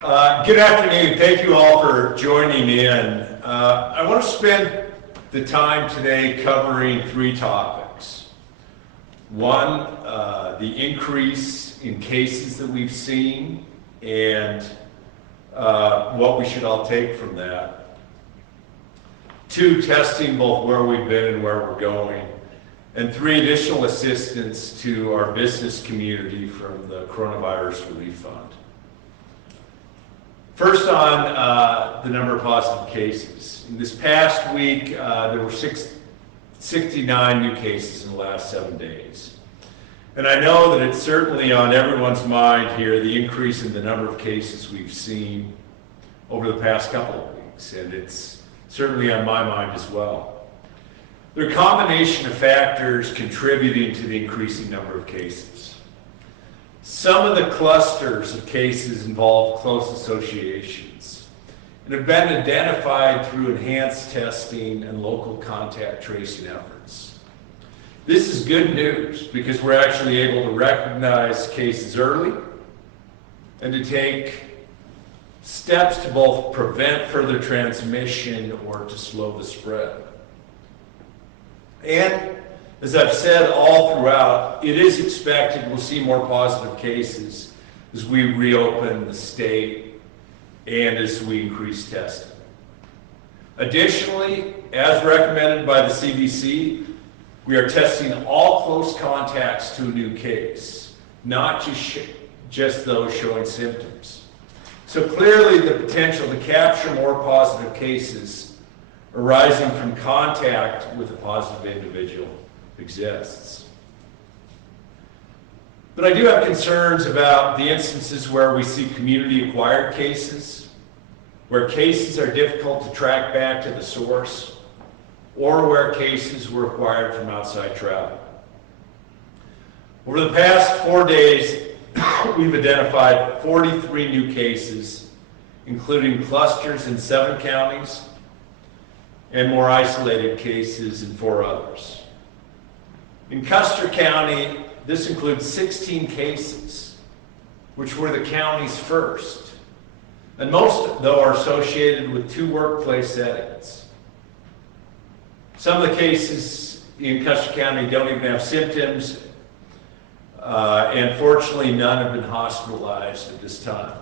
Good afternoon. Thank you all for joining in. I want to spend the time today covering three topics. One, the increase in cases that we've seen and what we should all take from that. Two, testing both where we've been and where we're going. And three, additional assistance to our business community from the Coronavirus Relief Fund. First on the number of positive cases. In this past week, there were 69 new cases in the last 7 days. And I know that it's certainly on everyone's mind here, the increase in the number of cases we've seen over the past couple of weeks, and it's certainly on my mind as well. There are a combination of factors contributing to the increasing number of cases. Some of the clusters of cases involve close associations and have been identified through enhanced testing and local contact tracing efforts. This is good news because we're actually able to recognize cases early and to take steps to both prevent further transmission or to slow the spread. And as I've said all throughout, it is expected we'll see more positive cases as we reopen the state and as we increase testing. Additionally, as recommended by the CDC, we are testing all close contacts to a new case, not just those showing symptoms. So clearly the potential to capture more positive cases arising from contact with a positive individual exists. But I do have concerns about the instances where we see community-acquired cases, where cases are difficult to track back to the source, or where cases were acquired from outside travel. Over the past 4 days, we've identified 43 new cases, including clusters in 7 counties and more isolated cases in 4 others. In Custer County, this includes 16 cases, which were the county's first. And most, though, are associated with 2 workplace settings. Some of the cases in Custer County don't even have symptoms, and fortunately, none have been hospitalized at this time.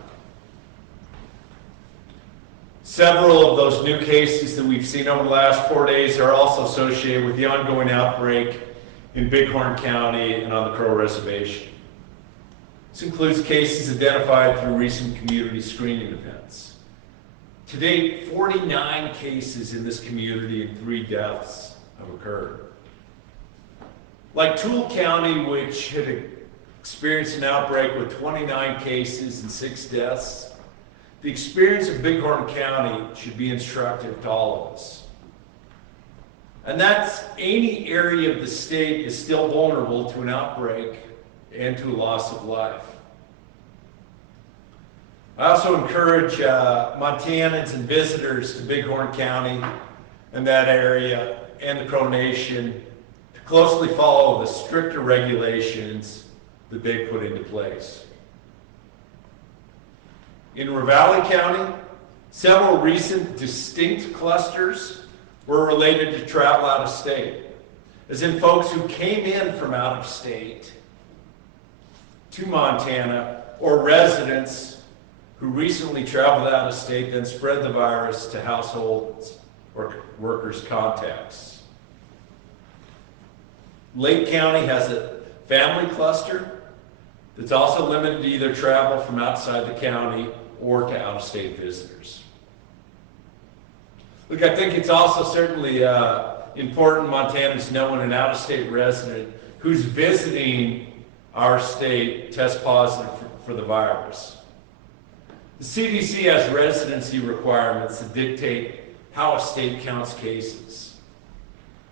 Several of those new cases that we've seen over the last 4 days are also associated with the ongoing outbreak in Bighorn County and on the Crow Reservation. This includes cases identified through recent community screening events. To date, 49 cases in this community and 3 deaths have occurred. Like Toole County, which had experienced an outbreak with 29 cases and 6 deaths, the experience of Bighorn County should be instructive to all of us. And that's any area of the state is still vulnerable to an outbreak and to a loss of life. I also encourage Montanans and visitors to Bighorn County and that area and the Crow Nation to closely follow the stricter regulations that they've put into place. In Ravalli County, several recent distinct clusters were related to travel out of state, as in folks who came in from out of state to Montana, or residents who recently traveled out of state then spread the virus to households or workers' contacts. Lake County has a family cluster that's also limited to either travel from outside the county or to out-of-state visitors. Look, I think it's also certainly important Montanans know when an out-of-state resident who's visiting our state tests positive for the virus. The CDC has residency requirements that dictate how a state counts cases.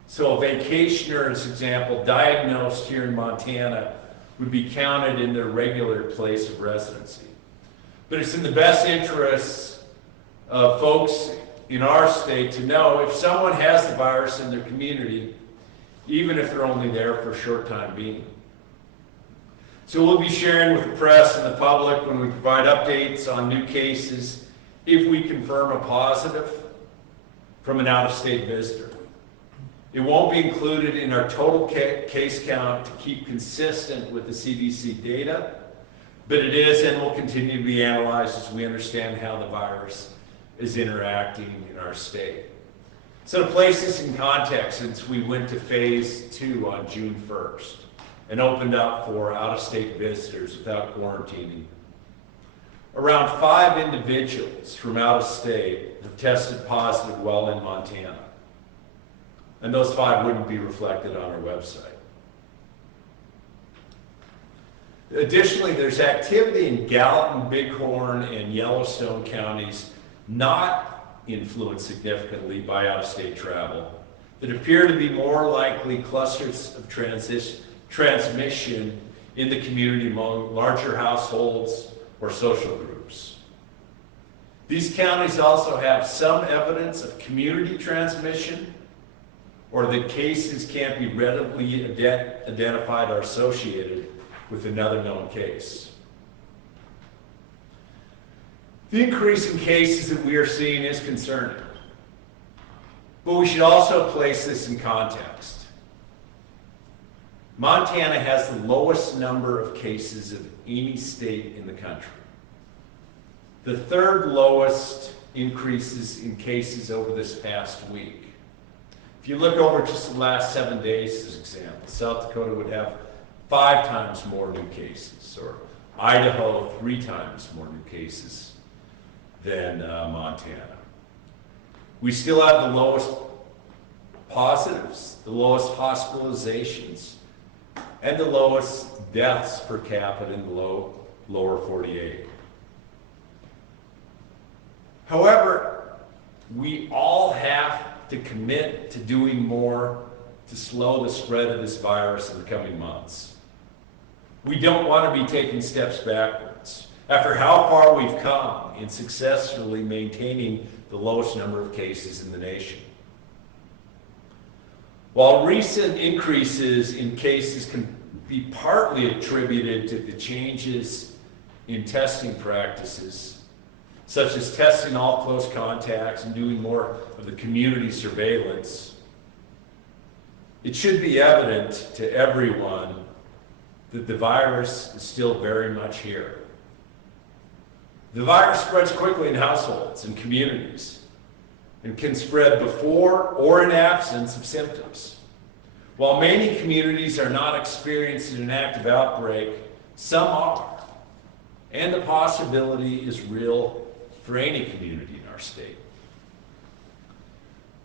So a vacationer, as an example, diagnosed here in Montana would be counted in their regular place of residency. But it's in the best interests of folks in our state to know if someone has the virus in their community, even if they're only there for a short time being. So we'll be sharing with the press and the public when we provide updates on new cases if we confirm a positive from an out-of-state visitor. It won't be included in our total case count to keep consistent with the CDC data, but it is and will continue to be analyzed as we understand how the virus is interacting in our state. So to place this in context, since we went to phase 2 on June 1st and opened up for out-of-state visitors without quarantining, around 5 individuals from out of state have tested positive while in Montana. And those 5 wouldn't be reflected on our website. Additionally, there's activity in Gallatin, Bighorn, and Yellowstone counties not influenced significantly by out-of-state travel that appear to be more likely clusters of transmission in the community among larger households or social groups. These counties also have some evidence of community transmission, or that cases can't be readily identified or associated with another known case. The increase in cases that we are seeing is concerning, but we should also place this in context. Montana has the lowest number of cases of any state in the country. The 3rd lowest increases in cases over this past week. If you look over just the last 7 days as an example, South Dakota would have 5 times more new cases, or Idaho 3 times more new cases than Montana. We still have the lowest positives, the lowest hospitalizations, and the lowest deaths per capita in the lower 48. However, we all have to commit to doing more to slow the spread of this virus in the coming months. We don't want to be taking steps backwards after how far we've come in successfully maintaining the lowest number of cases in the nation. While recent increases in cases can be partly attributed to the changes in testing practices, such as testing all close contacts and doing more of the community surveillance, it should be evident to everyone that the virus is still very much here. The virus spreads quickly in households and communities and can spread before or in absence of symptoms. While many communities are not experiencing an active outbreak, some are, and the possibility is real for any community in our state.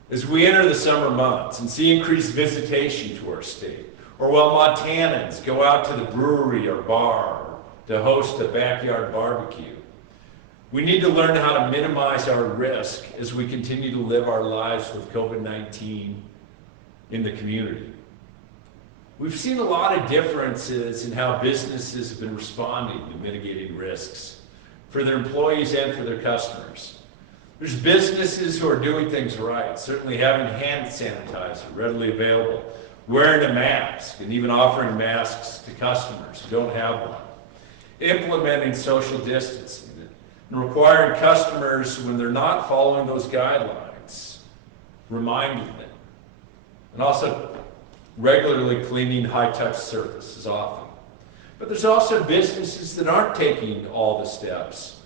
As we enter the summer months and see increased visitation to our state, or while Montanans go out to the brewery or bar to host a backyard barbecue, we need to learn how to minimize our risk as we continue to live our lives with COVID-19 in the community. We've seen a lot of differences in how businesses have been responding to mitigating risks for their employees and for their customers. There's businesses who are doing things right, certainly having hand sanitizer readily available, wearing a mask, and even offering masks to customers who don't have one, implementing social distancing, and requiring customers, when they're not following those guidelines, reminding them, and also regularly cleaning high-touch surfaces often. But there's also businesses that aren't taking all the steps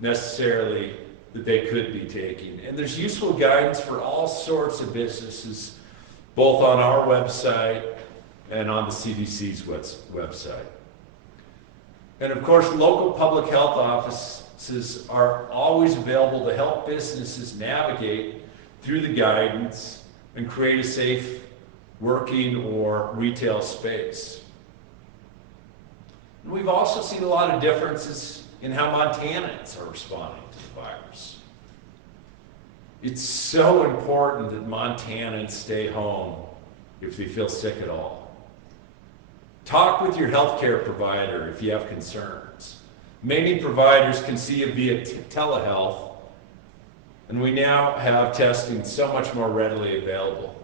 necessarily that they could be taking. And there's useful guidance for all sorts of businesses, both on our website and on the CDC's website. And of course, local public health offices are always available to help businesses navigate through the guidance and create a safe working or retail space. And we've also seen a lot of differences in how Montanans are responding to the virus. It's so important that Montanans stay home if they feel sick at all. Talk with your healthcare provider if you have concerns. Many providers can see you via telehealth, and we now have testing so much more readily available.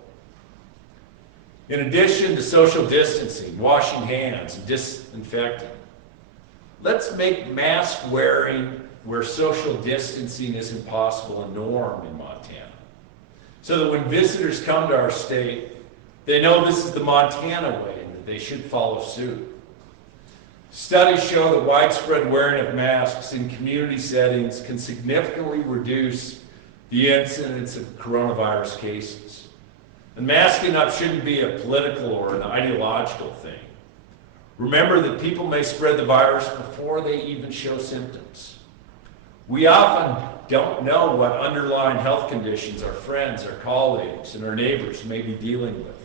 In addition to social distancing, washing hands, and disinfecting, let's make mask wearing where social distancing isn't possible a norm in Montana, so that when visitors come to our state, they know this is the Montana way and that they should follow suit. Studies show that widespread wearing of masks in community settings can significantly reduce the incidence of coronavirus cases. And masking up shouldn't be a political or an ideological thing. Remember that people may spread the virus before they even show symptoms. We often don't know what underlying health conditions our friends, our colleagues, and our neighbors may be dealing with.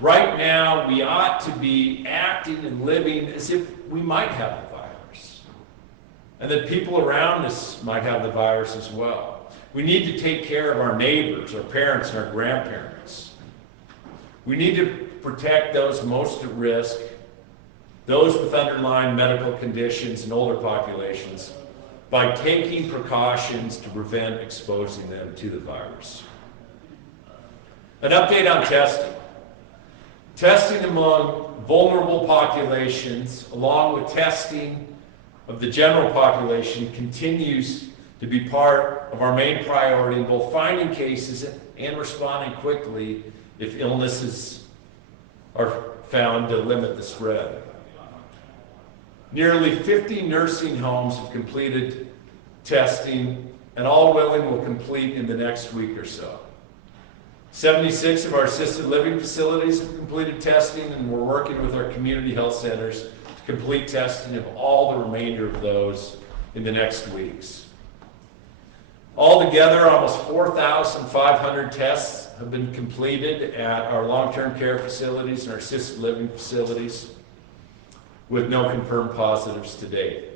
Right now, we ought to be acting and living as if we might have the virus, and that people around us might have the virus as well. We need to take care of our neighbors, our parents, and our grandparents. We need to protect those most at risk, those with underlying medical conditions and older populations, by taking precautions to prevent exposing them to the virus. An update on testing. Testing among vulnerable populations, along with testing of the general population, continues to be part of our main priority in both finding cases and responding quickly if illnesses are found to limit the spread. Nearly 50 nursing homes have completed testing, and all willing will complete in the next week or so. 76 of our assisted living facilities have completed testing, and we're working with our community health centers to complete testing of all the remainder of those in the next weeks. Altogether, almost 4,500 tests have been completed at our long-term care facilities and our assisted living facilities, with no confirmed positives to date.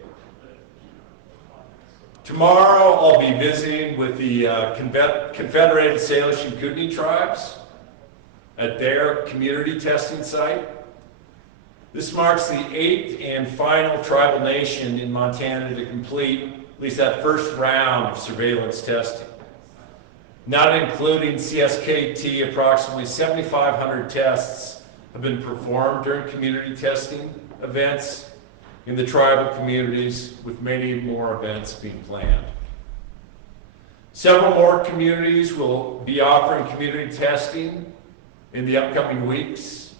Tomorrow, I'll be visiting with the Confederated Salish and Kootenai tribes at their community testing site. This marks the 8th and final tribal nation in Montana to complete at least that first round of surveillance testing. Not including CSKT, approximately 7,500 tests have been performed during community testing events in the tribal communities, with many more events being planned. Several more communities will be offering community testing in the upcoming weeks.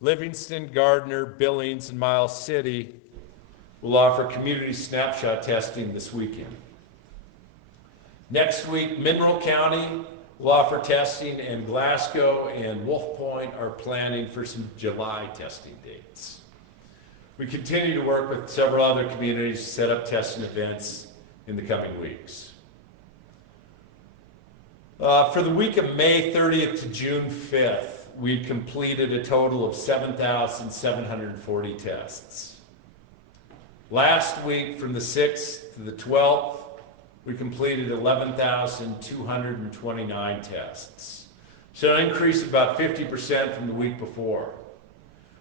Livingston, Gardner, Billings, and Miles City will offer community snapshot testing this weekend. Next week, Mineral County will offer testing, and Glasgow and Wolf Point are planning for some July testing dates. We continue to work with several other communities to set up testing events in the coming weeks. For the week of May 30th to June 5th, we completed a total of 7,740 tests. Last week, from the 6th to the 12th, we completed 11,229 tests. So an increase of about 50% from the week before.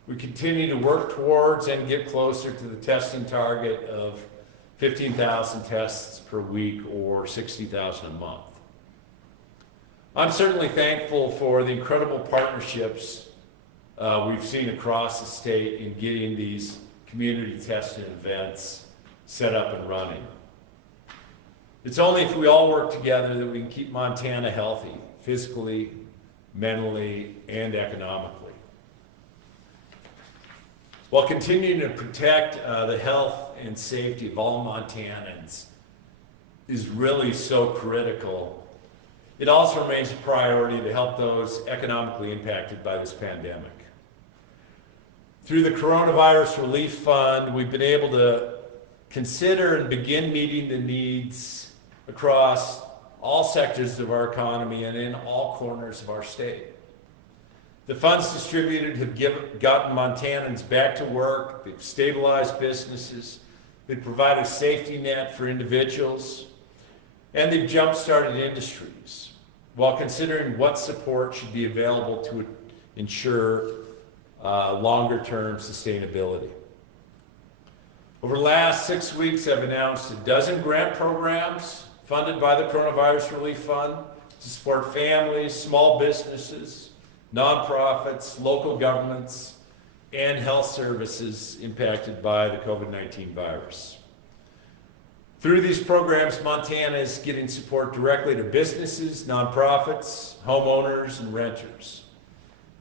We continue to work towards and get closer to the testing target of 15,000 tests per week, or 60,000 a month. I'm certainly thankful for the incredible partnerships we've seen across the state in getting these community testing events set up and running. It's only if we all work together that we can keep Montana healthy, physically, mentally, and economically. While continuing to protect the health and safety of all Montanans is really so critical, it also remains a priority to help those economically impacted by this pandemic. Through the Coronavirus Relief Fund, we've been able to consider and begin meeting the needs across all sectors of our economy and in all corners of our state. The funds distributed have gotten Montanans back to work, they've stabilized businesses, they've provided a safety net for individuals, and they've jump-started industries, while considering what support should be available to ensure longer-term sustainability. Over the last 6 weeks, I've announced a dozen grant programs funded by the Coronavirus Relief Fund to support families, small businesses, nonprofits, local governments, and health services impacted by the COVID-19 virus. Through these programs, Montana is getting support directly to businesses, nonprofits, homeowners, and renters.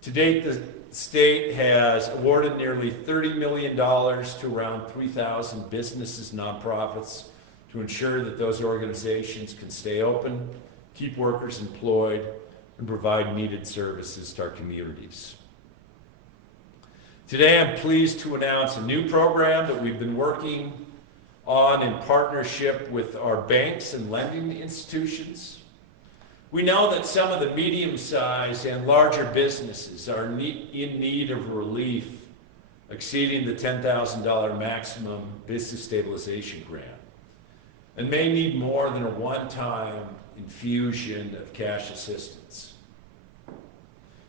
To date, the state has awarded nearly $30 million to around 3,000 businesses, nonprofits, to ensure that those organizations can stay open, keep workers employed, and provide needed services to our communities. Today, I'm pleased to announce a new program that we've been working on in partnership with our banks and lending institutions. We know that some of the medium-sized and larger businesses are in need of relief exceeding the $10,000 maximum business stabilization grant and may need more than a one-time infusion of cash assistance.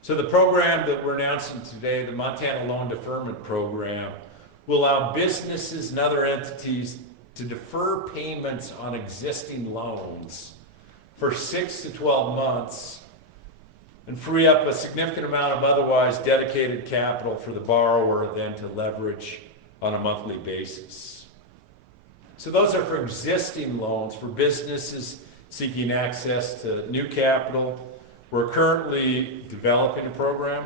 So the program that we're announcing today, the Montana Loan Deferment Program, will allow businesses and other entities to defer payments on existing loans for 6 to 12 months and free up a significant amount of otherwise dedicated capital for the borrower then to leverage on a monthly basis. So those are for existing loans for businesses seeking access to new capital. We're currently developing a program.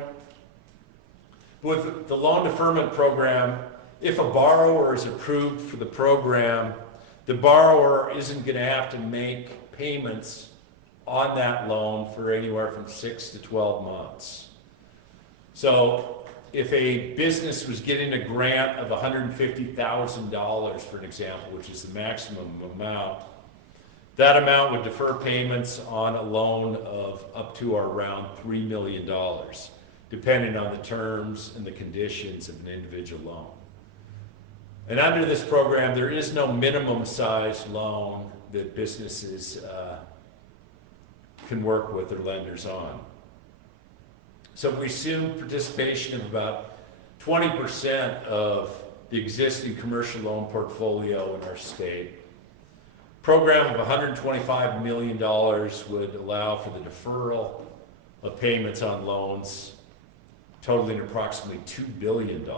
With the loan deferment program, if a borrower is approved for the program, the borrower isn't going to have to make payments on that loan for anywhere from 6 to 12 months. So if a business was getting a grant of $150,000, for an example, which is the maximum amount, that amount would defer payments on a loan of up to or around $3 million, depending on the terms and the conditions of an individual loan. And under this program, there is no minimum size loan that businesses can work with their lenders on. So we assume participation of about 20% of the existing commercial loan portfolio in our state. Program of $125 million would allow for the deferral of payments on loans totaling approximately $2 billion.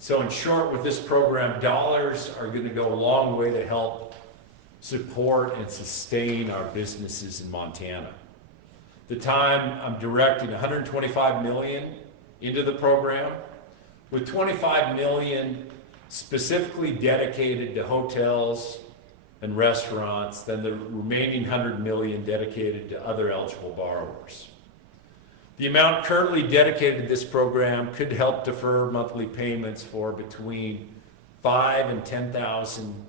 So in short, with this program, dollars are going to go a long way to help support and sustain our businesses in Montana. The time I'm directing $125 million into the program, with $25 million specifically dedicated to hotels and restaurants, then the remaining $100 million dedicated to other eligible borrowers. The amount currently dedicated to this program could help defer monthly payments for between 5,000 and 10,000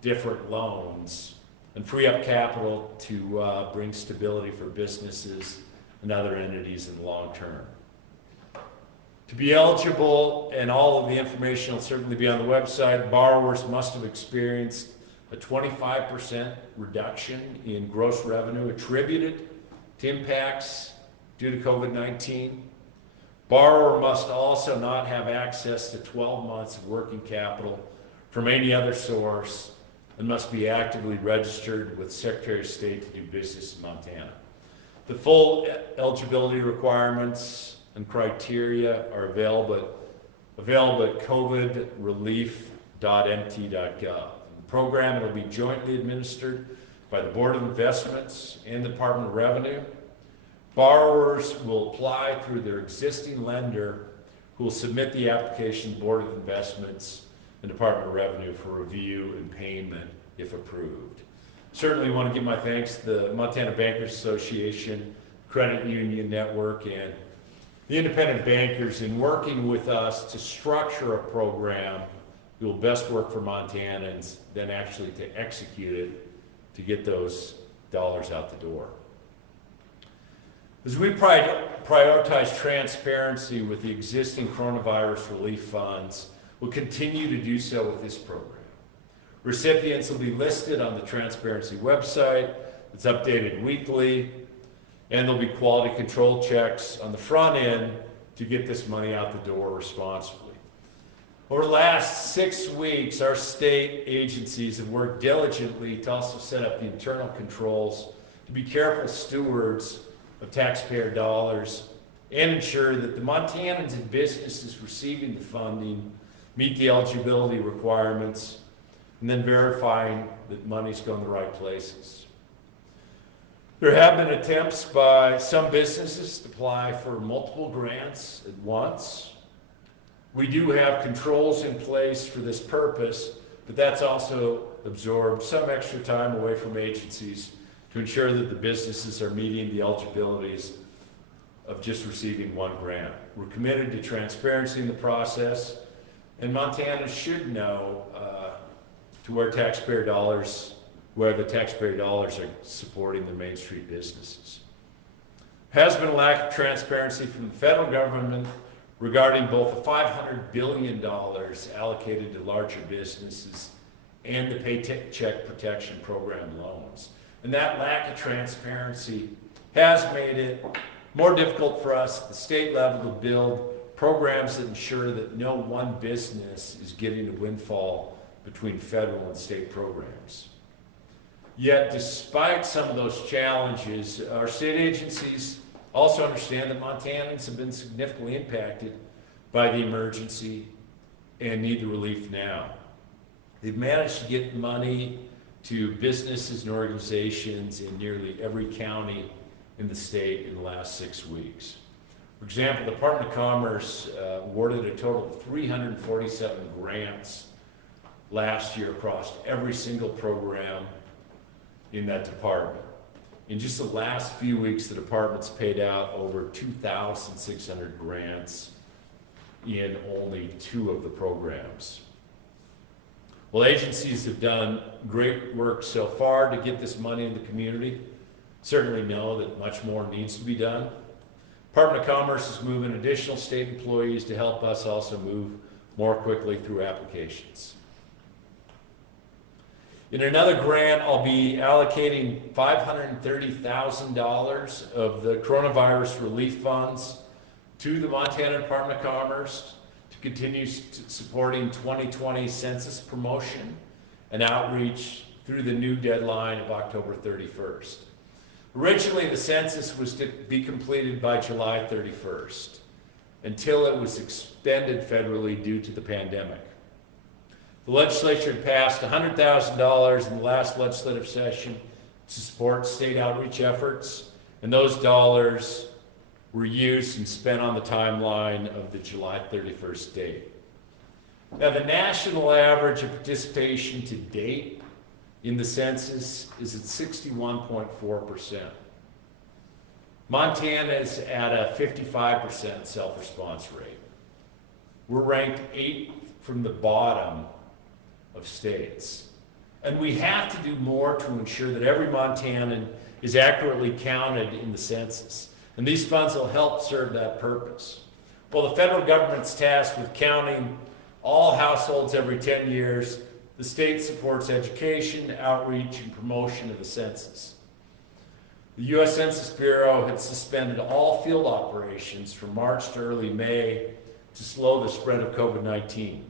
different loans and free up capital to bring stability for businesses and other entities in the long term. To be eligible, and all of the information will certainly be on the website, borrowers must have experienced a 25% reduction in gross revenue attributed to impacts due to COVID-19. Borrower must also not have access to 12 months of working capital from any other source and must be actively registered with Secretary of State to do business in Montana. The full eligibility requirements and criteria are available at covidrelief.mt.gov. The program will be jointly administered by the Board of Investments and the Department of Revenue. Borrowers will apply through their existing lender, who will submit the application to the Board of Investments and Department of Revenue for review and payment if approved. Certainly want to give my thanks to the Montana Bankers Association, Credit Union Network, and the independent bankers in working with us to structure a program that will best work for Montanans than actually to execute it to get those dollars out the door. As we prioritize transparency with the existing coronavirus relief funds, we'll continue to do so with this program. Recipients will be listed on the transparency website. It's updated weekly, and there'll be quality control checks on the front end to get this money out the door responsibly. Over the last 6 weeks, our state agencies have worked diligently to also set up the internal controls to be careful stewards of taxpayer dollars and ensure that the Montanans and businesses receiving the funding meet the eligibility requirements, and then verifying that money's going the right places. There have been attempts by some businesses to apply for multiple grants at once. We do have controls in place for this purpose, but that's also absorbed some extra time away from agencies to ensure that the businesses are meeting the eligibilities of just receiving one grant. We're committed to transparency in the process, and Montana should know to where the taxpayer dollars are supporting the Main Street businesses. Has been a lack of transparency from the federal government regarding both the $500 billion allocated to larger businesses and the Paycheck Protection Program loans. And that lack of transparency has made it more difficult for us at the state level to build programs that ensure that no one business is getting a windfall between federal and state programs. Yet, despite some of those challenges, our state agencies also understand that Montanans have been significantly impacted by the emergency and need the relief now. They've managed to get money to businesses and organizations in nearly every county in the state in the last 6 weeks. For example, the Department of Commerce awarded a total of 347 grants last year across every single program in that department. In just the last few weeks, the department's paid out over 2,600 grants in only 2 of the programs. Well, agencies have done great work so far to get this money in the community. Certainly know that much more needs to be done. Department of Commerce is moving additional state employees to help us also move more quickly through applications. In another grant, I'll be allocating $530,000 of the coronavirus relief funds to the Montana Department of Commerce to continue supporting 2020 census promotion and outreach through the new deadline of October 31st. Originally, the census was to be completed by July 31st until it was extended federally due to the pandemic. The legislature had passed $100,000 in the last legislative session to support state outreach efforts, and those dollars were used and spent on the timeline of the July 31st date. Now, the national average of participation to date in the census is at 61.4%. Montana is at a 55% self-response rate. We're ranked 8th from the bottom of states. And we have to do more to ensure that every Montanan is accurately counted in the census. And these funds will help serve that purpose. While the federal government's tasked with counting all households every 10 years, the state supports education, outreach, and promotion of the census. The U.S. Census Bureau had suspended all field operations from March to early May to slow the spread of COVID-19.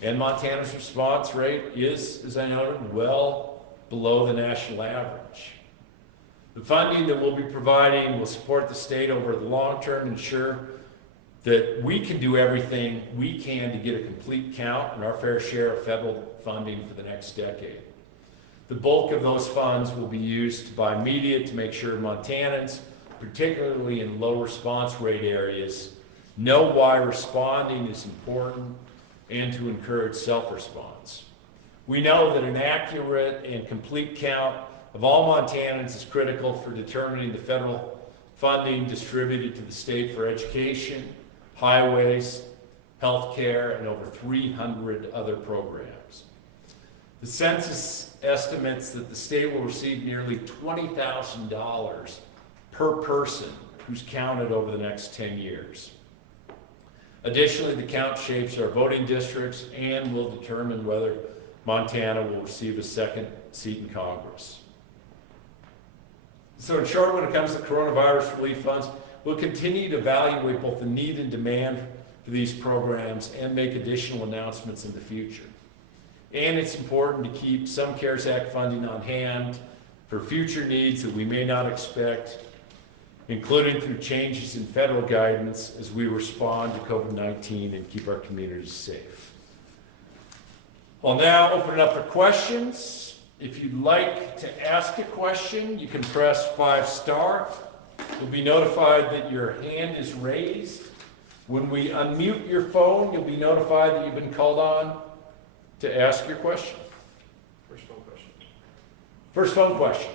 And Montana's response rate is, as I noted, well below the national average. The funding that we'll be providing will support the state over the long term, ensure that we can do everything we can to get a complete count and our fair share of federal funding for the next decade. The bulk of those funds will be used to buy media to make sure Montanans, particularly in low response rate areas, know why responding is important and to encourage self-response. We know that an accurate and complete count of all Montanans is critical for determining the federal funding distributed to the state for education, highways, healthcare, and over 300 other programs. The census estimates that the state will receive nearly $20,000 per person who's counted over the next 10 years. Additionally, the count shapes our voting districts and will determine whether Montana will receive a second seat in Congress. So in short, when it comes to coronavirus relief funds, we'll continue to evaluate both the need and demand for these programs and make additional announcements in the future. And it's important to keep some CARES Act funding on hand for future needs that we may not expect including through changes in federal guidance as we respond to COVID-19 and keep our communities safe. I'll now open it up for questions. If you'd like to ask a question, you can press 5*. You'll be notified that your hand is raised. When we unmute your phone, you'll be notified that you've been called on to ask your question. First phone question.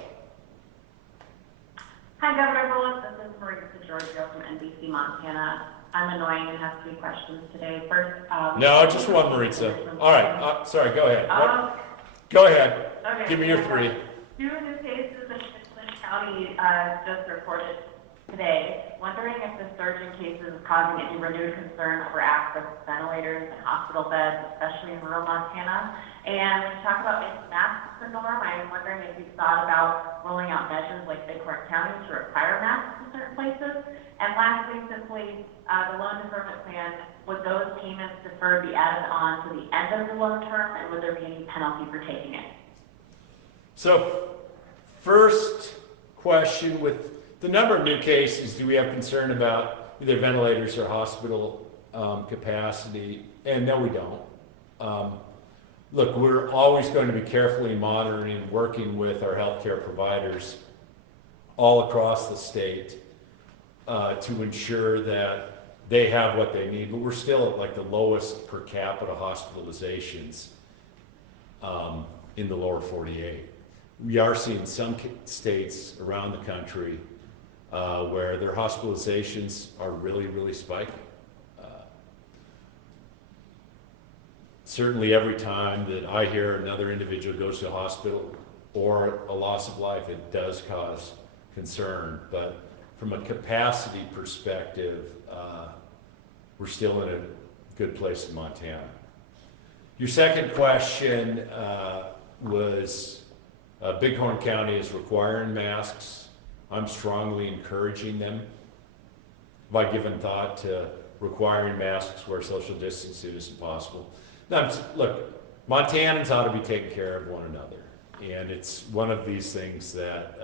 Hi, Gov.Bullock. This is Marisa Giorgio from NBC Montana. I'm annoying and have 3 questions today. First, no, just one, Marisa. All right. Sorry. Go ahead. Go ahead. Okay. Give me your 3. 2 new cases in Richland County just reported today. Wondering if the surge in cases is causing any renewed concern over access to ventilators and hospital beds, especially in rural Montana. And when you talk about making masks the norm, I'm wondering if you've thought about rolling out measures like Bighorn County to require masks in certain places. And lastly, simply, the loan deferment plan, would those payments deferred be added on to the end of the loan term, and would there be any penalty for taking it? So, first question, with the number of new cases, do we have concern about either ventilators or hospital capacity? And no, we don't. Look, we're always going to be carefully monitoring and working with our healthcare providers all across the state to ensure that they have what they need, but we're still at like the lowest per capita hospitalizations in the lower 48. We are seeing some states around the country where their hospitalizations are really, really spiking. Certainly every time that I hear another individual goes to a hospital or a loss of life, it does cause concern. But from a capacity perspective, we're still in a good place in Montana. Your second question was Bighorn County is requiring masks. I'm strongly encouraging them. Have I given thought to requiring masks where social distancing isn't possible? Now, look, Montanans ought to be taking care of one another. And it's one of these things that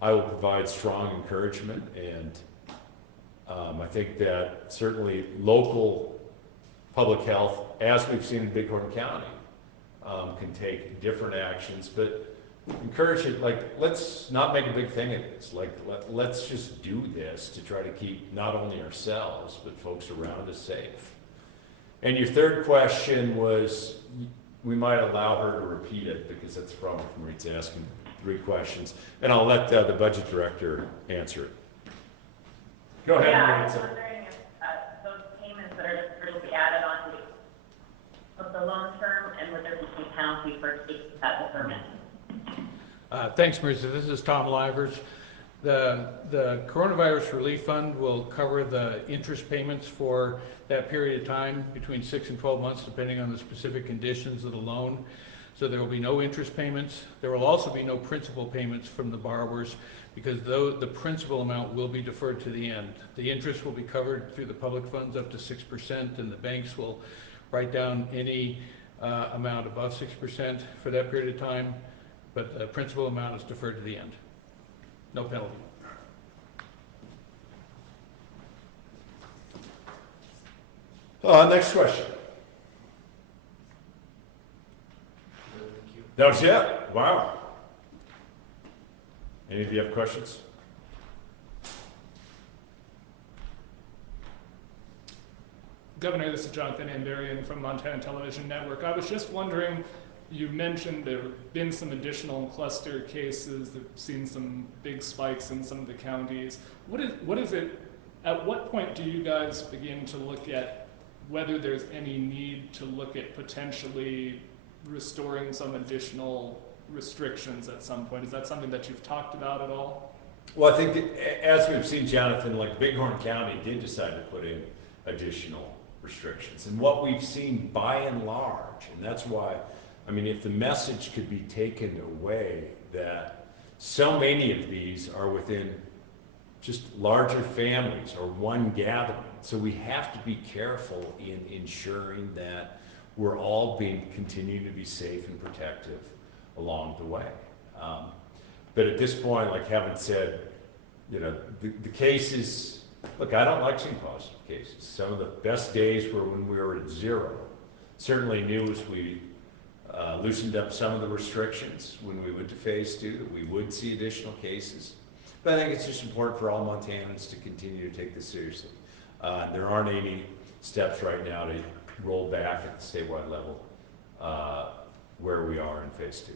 I will provide strong encouragement. And I think that certainly local public health, as we've seen in Bighorn County, can take different actions. But encourage it, like, let's not make a big thing of this. Like, let's just do this to try to keep not only ourselves, but folks around us safe. And your third question was, we might allow her to repeat it because that's the problem from Rita's asking 3 questions. And I'll let the budget director answer it. Go ahead, Yeah, Rita. I was wondering if those payments that are deferred will be added on to the loan term, and would there be any penalty for taking that deferment? Thanks, Marisa. This is Tom Livers. The Coronavirus Relief Fund will cover the interest payments for that period of time, between 6 and 12 months, depending on the specific conditions of the loan. So there will be no interest payments. There will also be no principal payments from the borrowers, because the principal amount will be deferred to the end. The interest will be covered through the public funds up to 6%, and the banks will write down any amount above 6% for that period of time, but the principal amount is deferred to the end. No penalty. Next question. That was it? Wow. Any of you have questions? Governor, this is Jonathan Ambarian from Montana Television Network. I was just wondering, you mentioned there have been some additional cluster cases, that have seen some big spikes in some of the counties. What is it, at what point do you guys begin to look at whether there's any need to look at potentially restoring some additional restrictions at some point? Is that something that you've talked about at all? Well, I think as we've seen, Jonathan, like Bighorn County did decide to put in additional restrictions. And what we've seen by and large, and that's why, I mean, if the message could be taken away that so many of these are within just larger families or one gathering. So we have to be careful in ensuring that we're all continuing to be safe and protective along the way. But at this point, like having said, the cases, look, I don't like seeing positive cases. Some of the best days were when we were at 0. Certainly knew as we loosened up some of the restrictions when we went to phase 2 that we would see additional cases. But I think it's just important for all Montanans to continue to take this seriously. There aren't any steps right now to roll back at the statewide level where we are in phase 2.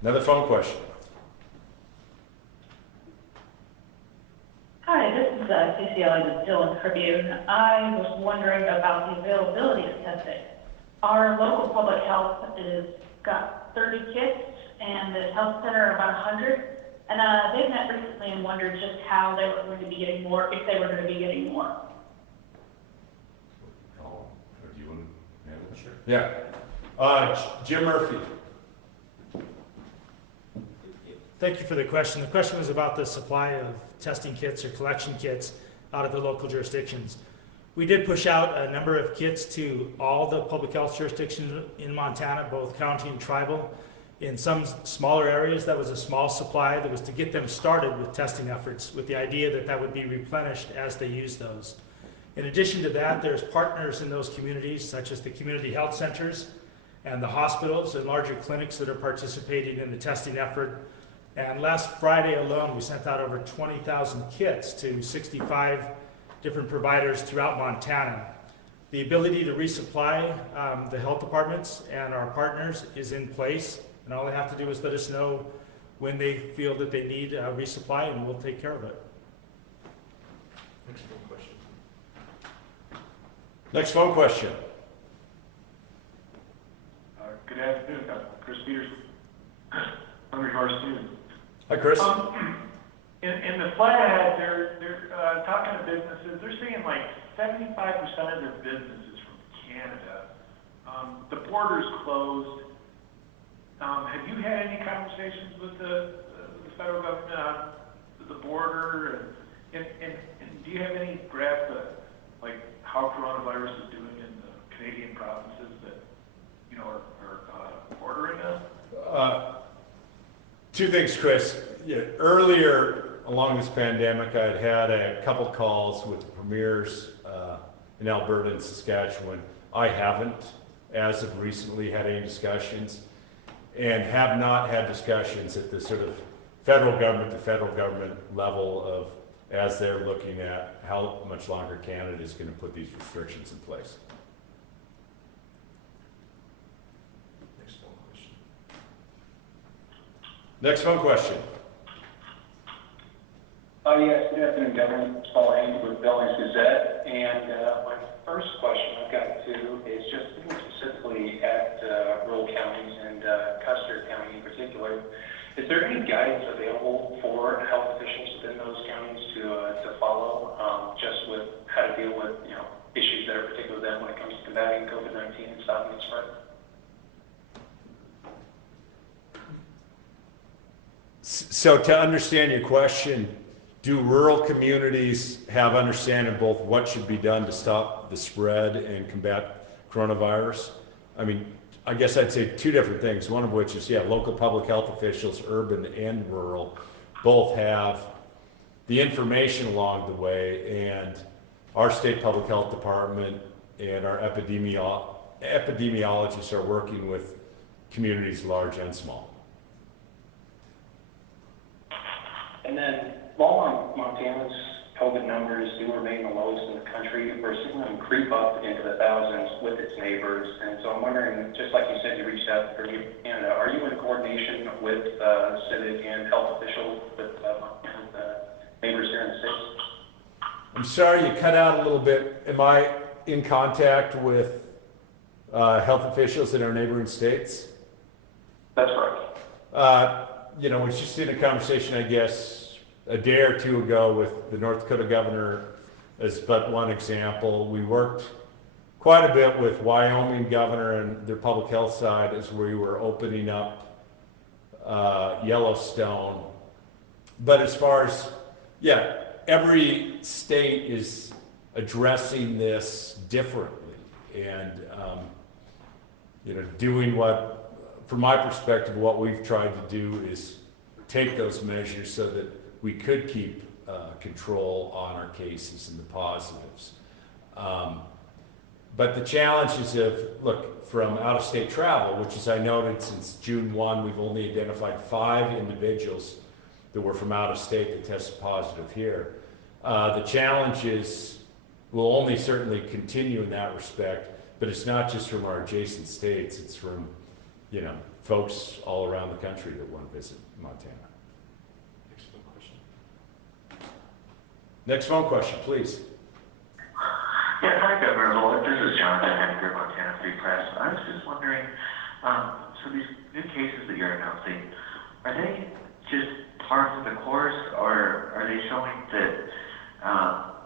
Another phone question. Hi, this is CCLA with Dillon Tribune. I was wondering about the availability of testing. Our local public health is got 30 kits and the health center about 100. And they met recently and wondered just how they were going to be getting more, if they were going to be getting more. Oh, do you want to handle it? Sure. Yeah. Jim Murphy. Thank you for the question. The question was about the supply of testing kits or collection kits out of the local jurisdictions. We did push out a number of kits to all the public health jurisdictions in Montana, both county and tribal. In some smaller areas, that was a small supply that was to get them started with testing efforts with the idea that that would be replenished as they use those. In addition to that, there's partners in those communities, such as the community health centers and the hospitals and larger clinics that are participating in the testing effort. And last Friday alone, we sent out over 20,000 kits to 65 different providers throughout Montana. The ability to resupply the health departments and our partners is in place, and all they have to do is let us know when they feel that they need resupply, and we'll take care of it. Next phone question. Next phone question. Good afternoon, Chris Peters, Hungry Horse Student. Hi, Chris. In the flat ahead, they're talking to businesses. They're saying like 75% of their business is from Canada. The border's closed. Have you had any conversations with the federal government on the border? And do you have any grasp of like how coronavirus is doing in the Canadian provinces that are bordering us? Two things, Chris. Yeah, earlier along this pandemic, I had a couple calls with the premiers in Alberta and Saskatchewan. I haven't, as of recently, had any discussions, and have not had discussions at the sort of federal government to federal government level of as they're looking at how much longer Canada is going to put these restrictions in place. Next phone question. Yes, good afternoon, Governor. It's Paul Haynes with Billings Gazette. And my first question I've got to is just looking specifically at rural counties and Custer County in particular. Is there any guidance available for health officials within those counties to follow just with how to deal with issues that are particular to them when it comes to combating COVID-19 and stopping its spread? So to understand your question, do rural communities have understanding of both what should be done to stop the spread and combat coronavirus? I mean, I guess I'd say two different things, one of which is, local public health officials, urban and rural, both have the information along the way, and our state public health department and our epidemiologists are working with communities large and small. And then, while Montana's COVID numbers do remain the lowest in the country, we're seeing them creep up into the thousands with its neighbors. And so I'm wondering, just like you said, you reached out to Canada, are you in coordination with civic and health officials with neighbors here in the States? I'm sorry, you cut out a little bit. Am I in contact with health officials in our neighboring states? That's correct. Was just in a conversation, I guess, a day or two ago with the North Dakota governor as but one example. We worked quite a bit with Wyoming governor and their public health side as we were opening up Yellowstone. But as far as, every state is addressing this differently and, doing what from my perspective, what we've tried to do is take those measures so that we could keep control on our cases and the positives. But the challenges of, look, from out-of-state travel, which as I noted, since June 1, we've only identified 5 individuals that were from out of state that tested positive here. The challenges will only certainly continue in that respect, but it's not just from our adjacent states, it's from, you know, folks all around the country that want to visit Montana. Next phone question, please. Yeah, hi, Governor Bullock. This is Jonathan Henniger, Montana Free Press. I was just wondering, so these new cases that you're announcing, are they just part of the course, or are they showing that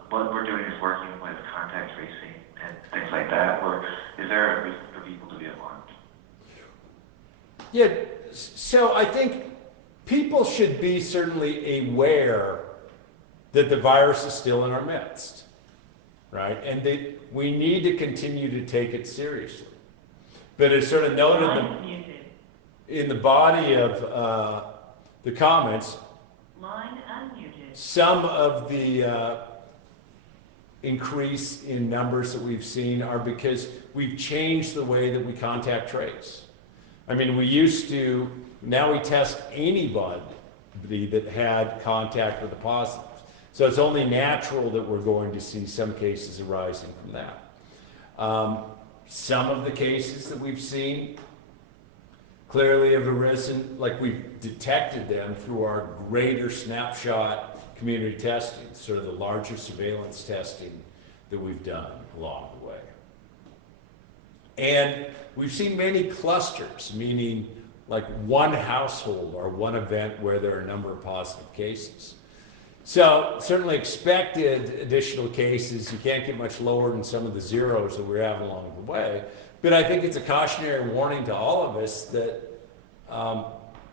what we're doing is working with contact tracing and things like that, or is there a reason for people to be alarmed? Yeah, so I think people should be certainly aware that the virus is still in our midst, right? And we need to continue to take it seriously. But as sort of noted in the body of the comments, Line unmuted. some of the increase in numbers that we've seen are because we've changed the way that we contact trace. I mean, we used to, now we test anybody that had contact with a positive. So it's only natural that we're going to see some cases arising from that. Some of the cases that we've seen clearly have arisen, like we've detected them through our greater snapshot community testing, sort of the larger surveillance testing that we've done along the way. And we've seen many clusters, meaning like one household or one event where there are a number of positive cases. So certainly expected additional cases. You can't get much lower than some of the zeros that we have along the way. But I think it's a cautionary warning to all of us that,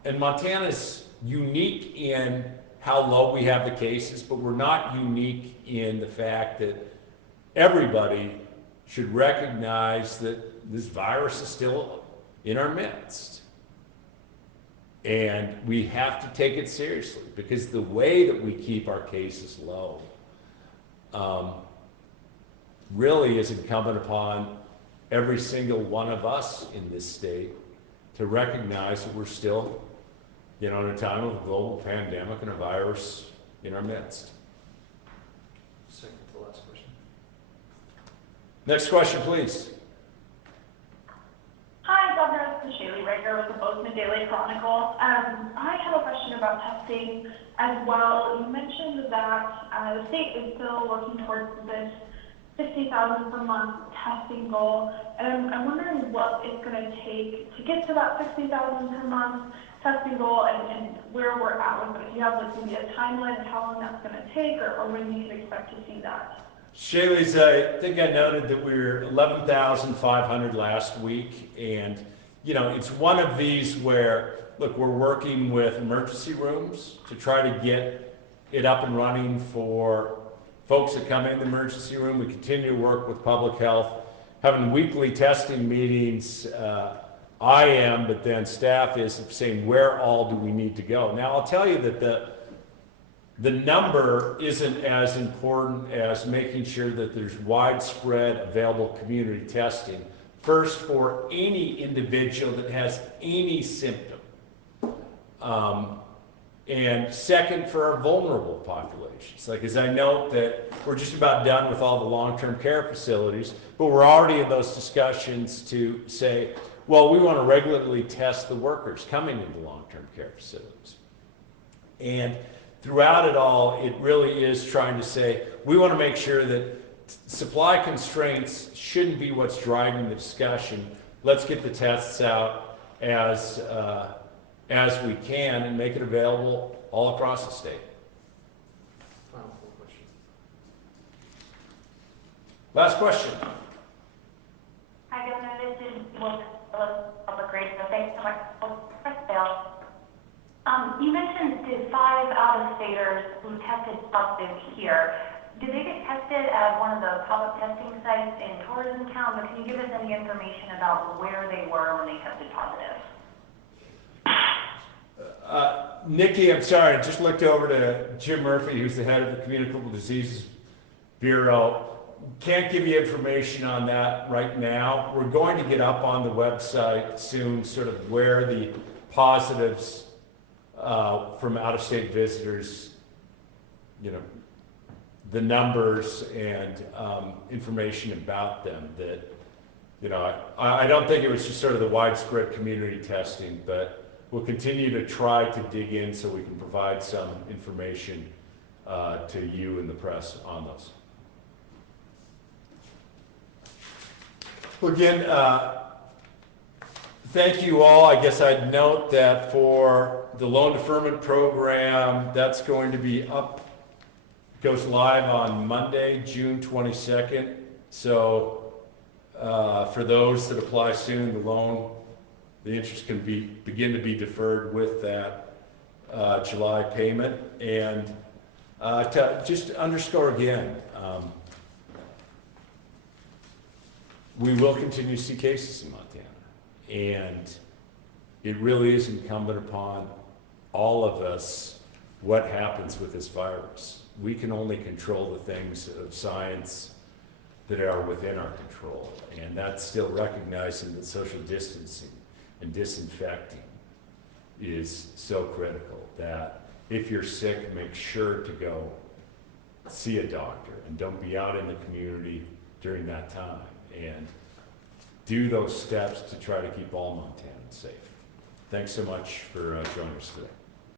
and Montana's unique in how low we have the cases, but we're not unique in the fact that everybody should recognize that this virus is still in our midst. And we have to take it seriously, because the way that we keep our cases low really is incumbent upon every single one of us in this state to recognize that we're still, you know, in a time of a global pandemic and a virus in our midst. Second to the last question. Next question, please. Hi, Governor. This is Shaylee Rager with the Bozeman Daily Chronicle. I have a question about testing as well. You mentioned that the state is still working towards this 60,000 per month testing goal, and I'm wondering what it's going to take to get to that 60,000 per month testing goal, and where we're at with it. If you have like maybe a timeline of how long that's going to take, or when we can expect to see that. Shaylee's, I think I noted that we were 11,500 last week, and you know, it's one of these where, look, we're working with emergency rooms to try to get it up and running for folks that come in the emergency room. We continue to work with public health, having weekly testing meetings. I am, but then staff is saying, where all do we need to go? Now, I'll tell you that the number isn't as important as making sure that there's widespread available community testing. First, for any individual that has any symptom. And second, for our vulnerable populations. Like, as I note that we're just about done with all the long-term care facilities, but we're already in those discussions to say, well, we want to regularly test the workers coming into long-term care facilities. And throughout it all, it really is trying to say, we want to make sure that supply constraints shouldn't be what's driving the discussion. Let's get the tests out as we can and make it available all across the state. Final question. Last question. Hi, Governor. This is Public Radio. Thanks so much for the bill. You mentioned the 5 out-of-staters who tested positive here. Did they get tested at one of the public testing sites in tourism town? But can you give us any information about where they were when they tested positive? Nikki, I'm sorry, I just looked over to Jim Murphy, who's the head of the Communicable Diseases Bureau. Can't give you information on that right now. We're going to get up on the website soon, sort of where the positives from out-of-state visitors, you know, the numbers and information about them that, you know, I don't think it was just sort of the widespread community testing, but we'll continue to try to dig in so we can provide some information to you and the press on those. Well, again, thank you all. I guess I'd note that for the loan deferment program, that's going to be up, goes live on Monday, June 22nd. So for those that apply soon, the interest can begin to be deferred with that July payment. And to just underscore again, we will continue to see cases in Montana, and it really is incumbent upon all of us what happens with this virus. We can only control the things of science that are within our control, and that's still recognizing that social distancing and disinfecting is so critical, that if you're sick, make sure to go see a doctor and don't be out in the community during that time, and do those steps to try to keep all Montanans safe. Thanks so much for joining us today.